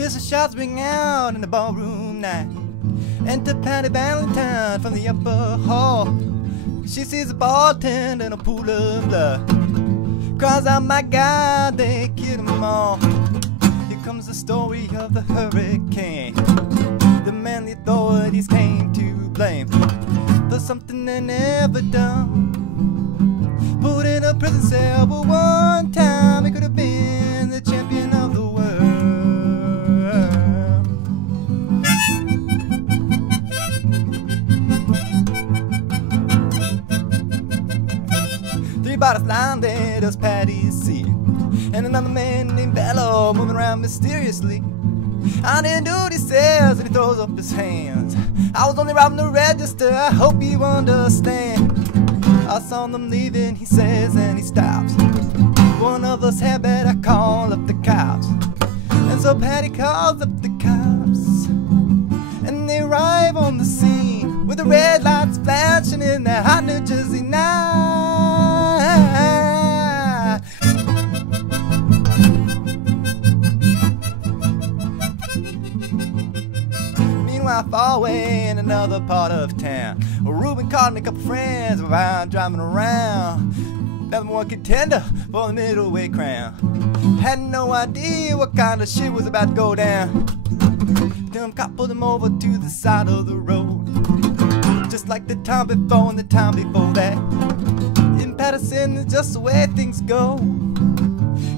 Pistol shots ring out in the ballroom night. Enter Patty Valentine from the upper hall. She sees a bartender in a pool of blood. Cries out, my God, they killed them all. Here comes the story of the hurricane. The man the authorities came to blame for something they never done. Put in a prison cell, but one time he could have been the champion of the world. 3 bottles landed as Patty see, and another man named Bello moving around mysteriously. I didn't do what he says, and he throws up his hands. I was only robbing the register, I hope you understand. I saw them leaving, he says, and he stops. One of us had better call up the cops. And so Patty calls up the cops, and they arrive on the scene with the red lights flashing in that hot New Jersey night. Meanwhile, far away in another part of town, Reuben caught and a couple friends were out driving around. Number 1 contender for the middleweight crown. Had no idea what kind of shit was about to go down. Them cop pulled him over to the side of the road, just like the time before and the time before that. In Patterson, it's just the way things go.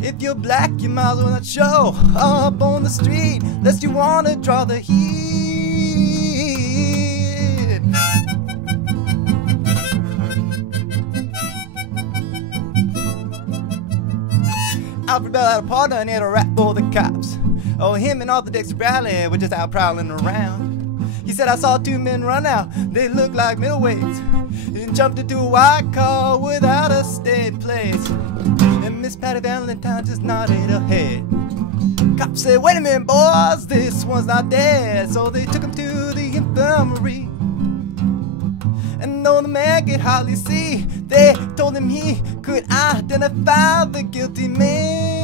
If you're black, you might as well not show up on the street unless you wanna draw the heat. Alfred Bell had a partner and he had a rap for the cops. Oh, him and Arthur Dexter Bradley were just out prowling around. He said, I saw 2 men run out, they looked like middleweights, and jumped into a white car without a state plate. And Miss Patty Valentine just nodded her head. Cops said, wait a minute boys, this one's not dead. So they took him to the infirmary. And though the man could hardly see, they told him he could identify the guilty man.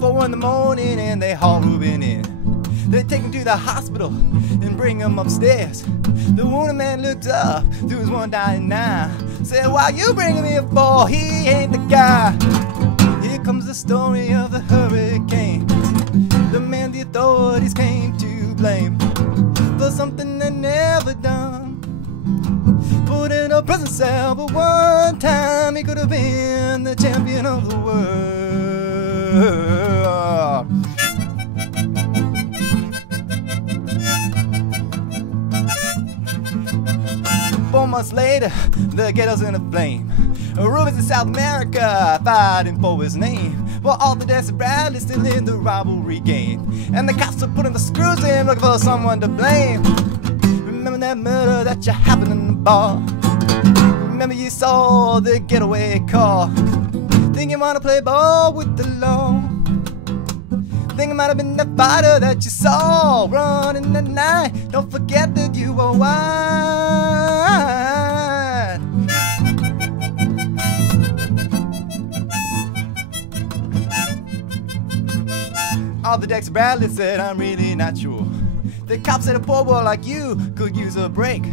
4 in the morning and they haul Reuben in. They take him to the hospital and bring him upstairs. The wounded man looks up through his 199. Said, why you bringing me for? He ain't the guy. Here comes the story of the hurricane. The man the authorities came to blame for something they never done. Put in a prison cell, but one time he could have been the champion of the world. 4 months later, the ghetto's in a flame. Reuben's in South America, fighting for his name, while all the Dexter Bradley's still in the rivalry game. And the cops are putting the screws in, looking for someone to blame. Remember that murder that you happened in the bar? Remember you saw the getaway car? Think you wanna play ball with the law? Think it might have been the fighter that you saw running the night. Don't forget that you were white. All the Dexter Bradley said, I'm really not sure. The cops said a poor boy like you could use a break.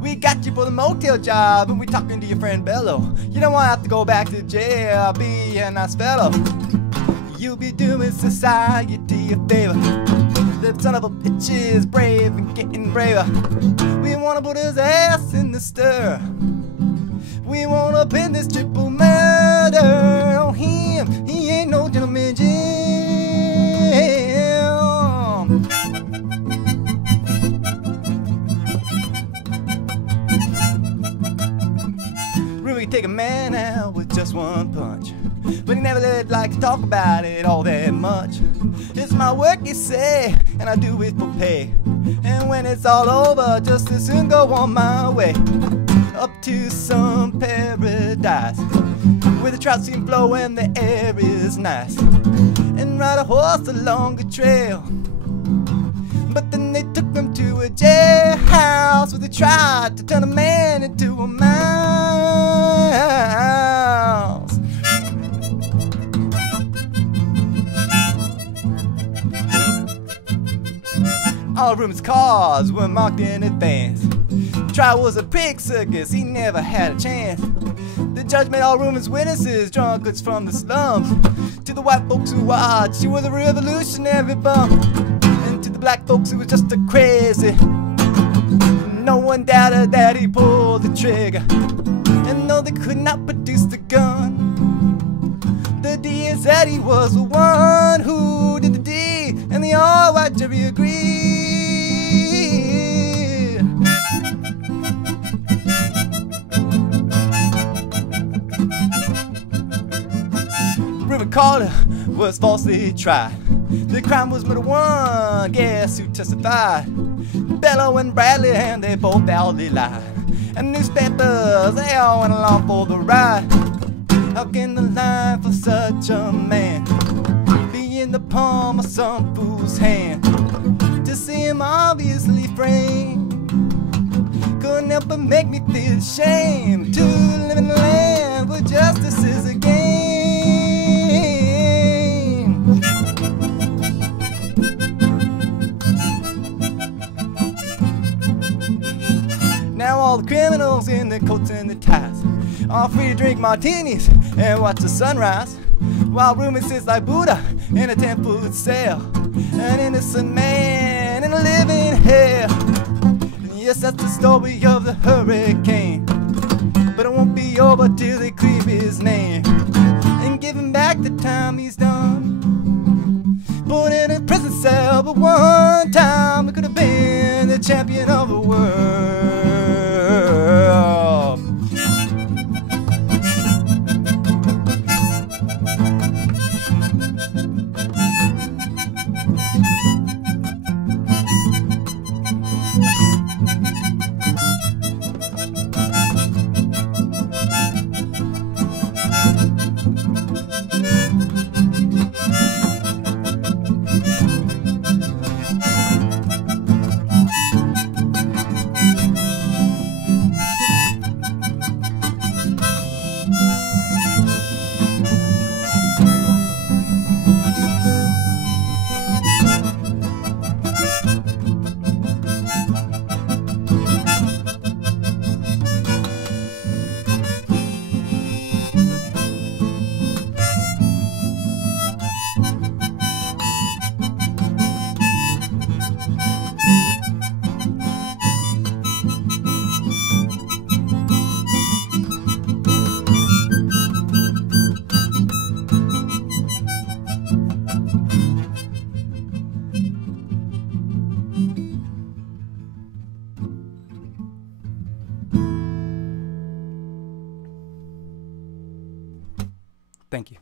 We got you for the motel job and we talking to your friend Bello. You don't want to have to go back to jail, be a nice fellow. You'll be doing society a favor. The son of a bitch is brave and getting braver. We wanna put his ass in the stir. We wanna pin this triple murder on him. He ain't no gentleman Jim. Really take a man out with just one punch, but he never did like to talk about it all that much. It's my work, you say, and I do it for pay. And when it's all over, just as soon go on my way up to some paradise where the trout seem flow and the air is nice, and ride a horse along a trail. But then they took him to a a jailhouse where they tried to turn a man into a mouse. All Reuben's cars were marked in advance. The trial was a pig circus, he never had a chance. The judge made all Reuben's witnesses drunkards from the slums. To the white folks who watched, he was a revolutionary bum. And to the black folks, he was just a crazy. No one doubted that he pulled the trigger. And though they could not produce the gun, the DA said he was the one who did the deed, and the all-white jury agreed. Reuben Carter was falsely tried. The crime was murder one. Guess who testified? Bello and Bradley, and they both loudly lied. And newspapers, they all went along for the ride. How can the life of such a man be in the palm of some fool's hand? To see him obviously framed couldn't help but make me feel ashamed to live in a land where justice is a game. Now all the criminals in the coats and the ties are free to drink martinis and watch the sunrise, while Reuben sits like Buddha in a 10-foot cell, an innocent man in a living hell. And yes, that's the story of the hurricane, but it won't be over till they clear his name and give him back the time he's done. Put in a prison cell, but one time he could have been the champion of the world. Thank you.